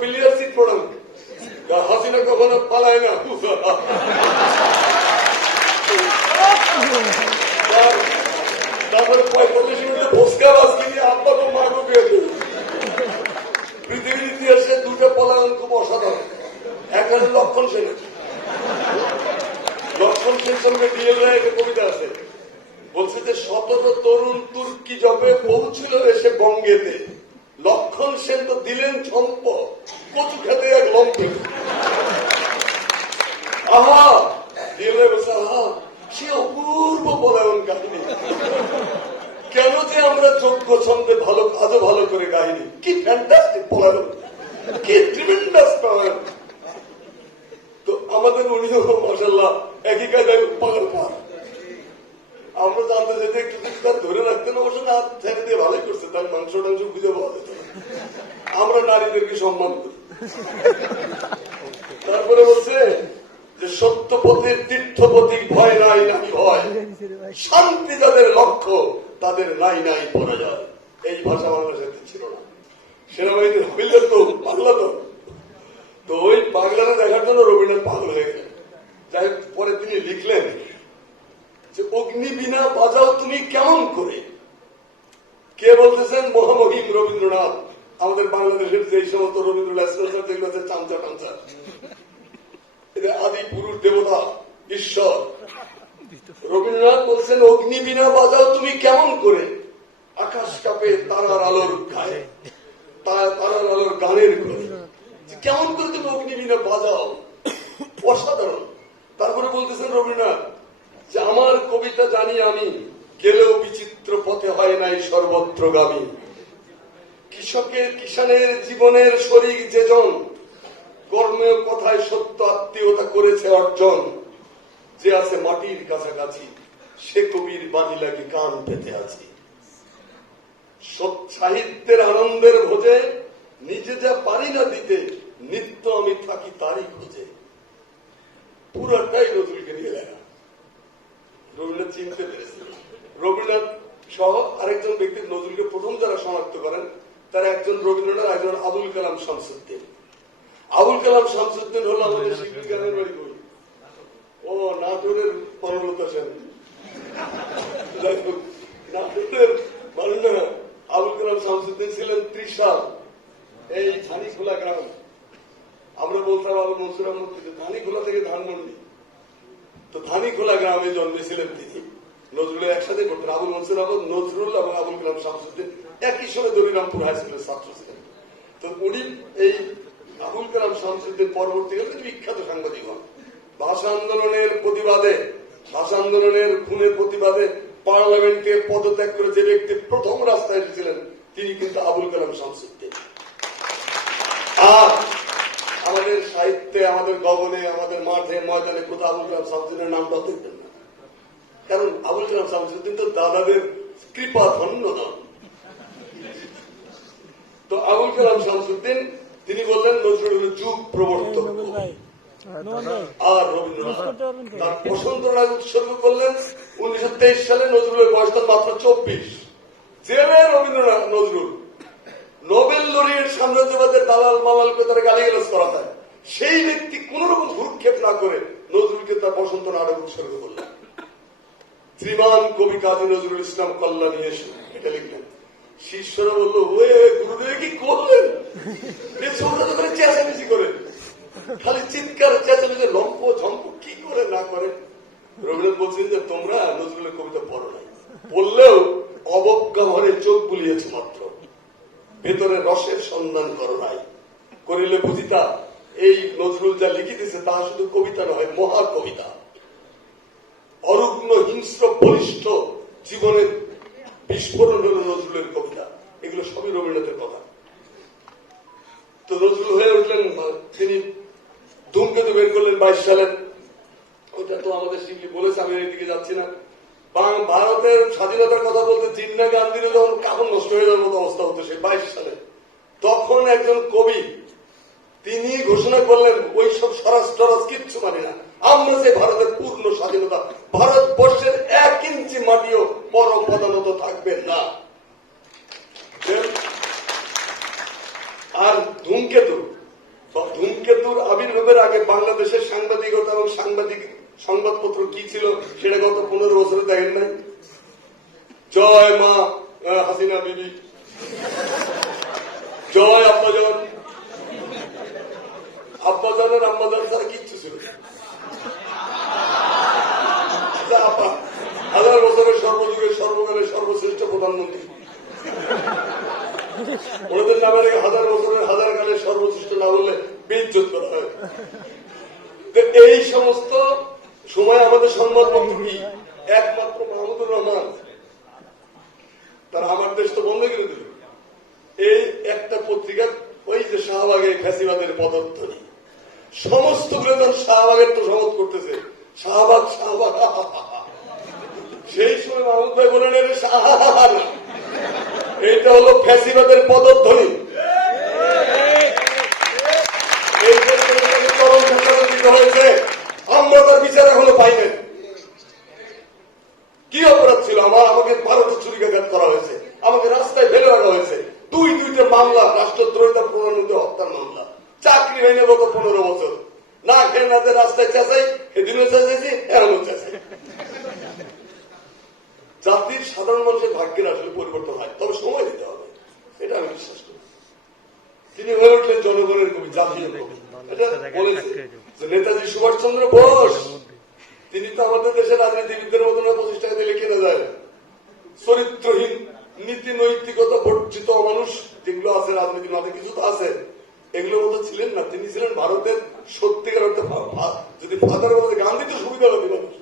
Player seat পড়ান হাসিনা কখনো পালায় না। তারপরে পঁয়তাল্লিশ মিনিটে ভোসকা বাস আব্বা তো মাকে পেয়ে পৃথিবীর ইতিহাসে দুটো পলায়ন খুব অসাধারণ। এক আছে লক্ষণ সেন লক্ষণ সেন সঙ্গে ডিএল একটা কবিতা আছে। বলছে যে, সতেরো তরুণ তুর্কি জবে পৌঁছিল এসে বঙ্গেতে লক্ষণ সেন তো দিলেন ছম্প কচু খেতে এক লম্পে। আহা রায় আহা, সে অপূর্ব পলায়ন কাহিনী। কেন যে আমরা যোগ্য ছন্দে ভালো ভালো করে গাইনি? কি ফ্যান্টাস্টিক পলায়ন। কি ট্রিমেন্ডাস পলায়ন। তো আমাদের উনিও মাসাল্লাহ একই পার আমরা জানতে চাইতে একটু ধরে রাখতেন, অবশ্য না, ছেড়ে দিয়ে ভালোই করছে, তার মাংস টাংস খুঁজে পাওয়া যেত না। আমরা নারীদেরকে সম্মান করি। তারপরে বলছে যে সত্য পথের তীর্থপথিক ভয় নাই নাকি ভয়? শান্তি যাদের লক্ষ্য, তাদের নাই নাই পরাজয় এই ভাষা বাংলাদেশের ছিল না। সেনাবাহিনীর হইলে তো পাগলা তো। তো ওই পাগলারে দেখার জন্য রবীন্দ্রনাথ পাগল হয়ে গেলেন। যাই পরে তিনি লিখলেন যে, অগ্নি বিনা বাজাও তুমি কেমন করে? কে বলতেছেন? মহামহিম রবীন্দ্রনাথ। আমাদের বাংলাদেশের যে সমস্ত রবীন্দ্রনাথ চামচা টামচা। এটা আদি পুরুষ দেবতা, ঈশ্বর। রবীন্দ্রনাথ বলছেন, অগ্নি বিনা বাজাও তুমি কেমন করে? আকাশ কাপে, তারার আলোর গায়ে তারার আলোর গানের করে কেমন করে তুমি অগ্নি বিনা বাজাও? অসাধারণ। তারপরে বলতেছেন রবীন্দ্রনাথ, যে আমার কবিতা জানি আমি, গেলেও বিচিত্র পথে হয় নাই সর্বত্রগামী। কৃষকের কিষানের জীবনের শরীর যেজন কর্মের কথায় সত্য আত্মীয়তা করেছে অর্জন। যে আছে মাটির কাছাকাছি, সে কবির বাণী লাগি কান পেতে আছি। সাহিত্যের আনন্দের ভোজে, নিজে যা পারি না দিতে, নিত্য আমি থাকি তারই খোঁজে। পুরোটাই নজরুলকে নিয়ে লেখা। রবীন্দ্রনাথ চিনতে পেরেছিল রবীন্দ্রনাথ সহ আরেকজন ব্যক্তি নজরুলকে প্রথম যারা শনাক্ত করেন তারা একজন রবীন্দ্রনাথ একজন আবুল কালাম শামসুদ্দিন। আবুল কালাম শামসুদ্দিন হলো আমাদের শিল্পী বাড়ি বই ও, নাটোরের মনোলতা সেন। নাটোরের আবুল কালাম শামসুদ্দিন ছিলেন ত্রিশাল, এই ধানিখোলা গ্রাম। আমরা বলতাম আবু মনসুর আহমদ যে ধানিখোলা থেকে ধানমন্ডি। তো ধানিখোলা গ্রামে জন্মেছিলেন তিনি। নজরুলের একসাথে করতেন আবুল মনসুর আহমদ, নজরুল এবং আবুল কালাম শামসুদ্দিন একই সময় দরিরামপুর হাই স্কুলের ছাত্র ছিলেন। তো উনি এই আবুল কালাম শামসুদ্দিন পরবর্তীকালে বিখ্যাত সাংবাদিক হন। ভাষা আন্দোলনের প্রতিবাদে, ভাষা আন্দোলনের খুনের প্রতিবাদে পার্লামেন্টে পদত্যাগ করে যে ব্যক্তি প্রথম রাস্তায় এসেছিলেন, তিনি কিন্তু আবুল কালাম শামসুদ্দিন। আর আমাদের সাহিত্যে, আমাদের গগনে, আমাদের মাঠে, ময়দানে কোথাও আবুল কালাম শামসুদ্দিনের নামটা দেখবেন না। কারণ আবুল কালাম শামসুদ্দিন তো দাদাদের কৃপা ধন্য নন। তো আবুল কালাম শামসুদ্দিন তিনি বললেন নজরুল হলো যুগ প্রবর্তক। আর রবীন্দ্রনাথ? তার বসন্ত রায় উৎসর্গ করলেন উনিশশো তেইশ সালে নজরুলের বয়স তখন মাত্র চব্বিশ। জেলে রবীন্দ্রনাথ নজরুল নোবেল লরিয়েট সাম্রাজ্যবাদের দালাল মালালকে তারা গালিগালাজ করা হয় সেই ব্যক্তি কোন রকম ভূক্ষেপ না করে নজরুলকে তার বসন্ত নাটক উৎসর্গ করলেন। শ্রীমান কবি কাজী নজরুল ইসলাম কল্যাণী এসে এটা লিখলেন। শিষ্যরা বলল, ওয়ে, গুরুদেব কি করলেন? চেঁচামেচি করে। খালি চিৎকার, চেঁচামেচি, লম্প ঝম্প, কি করে না করে? রবীন্দ্রনাথ বলছেন যে, তোমরা নজরুলের কবিতা পড়ো নাই। পড়লেও অবজ্ঞা ভরে চোখ বুলিয়েছে মাত্র। ভেতরে রসের সন্ধান করো নাই। করিলে বুঝিতা এই নজরুল যা লিখিতেছে তা শুধু কবিতা নয় মহা কবিতা অরুগ্ন হিংস্র বলিষ্ঠ জীবনের বিস্ফোরণ হল নজরুলের কবিতা। এগুলো সবই রবীন্দ্রনাথের কথা। তো নজরুল হয়ে উঠলেন তিনি ধূমকেতু বের করলেন বাইশ সালের। ওটা তো আমাদের শিবলি বলেছে, আমি এদিকে যাচ্ছি না। ভারতের স্বাধীনতার কথা বলতে জিন্না গান্ধীর যখন কাপড় নষ্ট হয়ে যাওয়ার মতো অবস্থা হতো সেই বাইশ সালে। তখন একজন কবি, তিনি ঘোষণা করলেন ওই সব স্বরাজ টরাজ কিচ্ছু মানি না। আমরা যে ভারতের পূর্ণ স্বাধীনতা ভারতবর্ষের এক ইঞ্চি মাটিও পর প্রধানত থাকবে না আর ধূমকেতু সেতুর আবির্ভাবের আগে বাংলাদেশের সাংবাদিকতা এবং সাংবাদিক সংবাদপত্র কি ছিল সেটা গত পনেরো বছরে দেখেন নাই। জয় মা হাসিনা বিবি। জয় আব্বাজান। আব্বাজানের আম্মাজান ছাড়া কিচ্ছু ছিল। আচ্ছা, হাজার বছরের সর্বযুগের সর্বকালের সর্বশ্রেষ্ঠ প্রধানমন্ত্রী। ওনাদের নামে হাজার বছরের হাজার কালের সর্বশ্রেষ্ঠ না বললে বেইজ্জত করা হয়। এই সমস্ত সময় আমাদের সংবাদপত্র কি একমাত্র মাহমুদুর রহমান। তার আমার দেশ তো বন্ধ করে দিল। এই একটা পত্রিকা, ওই যে শাহবাগের ফ্যাসিবাদের পদধ্বনি সমস্ত যখন শাহবাগের তো সমত করতেছে। শাহবাগ শাহবাগ। সেই সময় মাহমুদ ভাই বলেন এটা হলো ফ্যাসিবাদের পদধ্বনি এই জন্য তাকে চরম শাসনে দিতে হয়েছে আমরা বিচার এখনও পাই কি অপরাধ ছিল? আমার, আমাকে ভারতে ছুরিকাঘাত করা হয়েছে, আমাকে রাস্তায় ফেলে রাখা হয়েছে। দুই দুইটা মামলা, রাষ্ট্রদ্রোহিতা প্রণালিত হত্যার মামলা। চাকরি হয়নি গত পনেরো বছর। না খেয়ে রাস্তায় চেঁচাই, সেদিনও চেঁচাইছি, এখনও চেঁচাই। জাতির সাধারণ মানুষের ভাগ্যের আসলে পরিবর্তন হয়, তবে সময় দিতে হবে, এটা আমি বিশ্বাস করি। তিনি হয়ে উঠলেন জনগণের কবি, জাতীয় কবি। এটা বলেছে নেতাজি সুভাষ চন্দ্র বোস, তিনি তো আমাদের দেশের রাজনীতিবিদদের মতন পঁচিশ টাকা দিলে কেনা যায় চরিত্রহীন নীতি নৈতিকতা বর্জিত মানুষ যেগুলো আছে, রাজনীতির মাঝে কিছু তো আছে, এগুলোর মতো ছিলেন না। তিনি ছিলেন ভারতের সত্যিকার অর্থে যদি ফাদার বলতে গান্ধী তো সুবিধা হবে মানুষ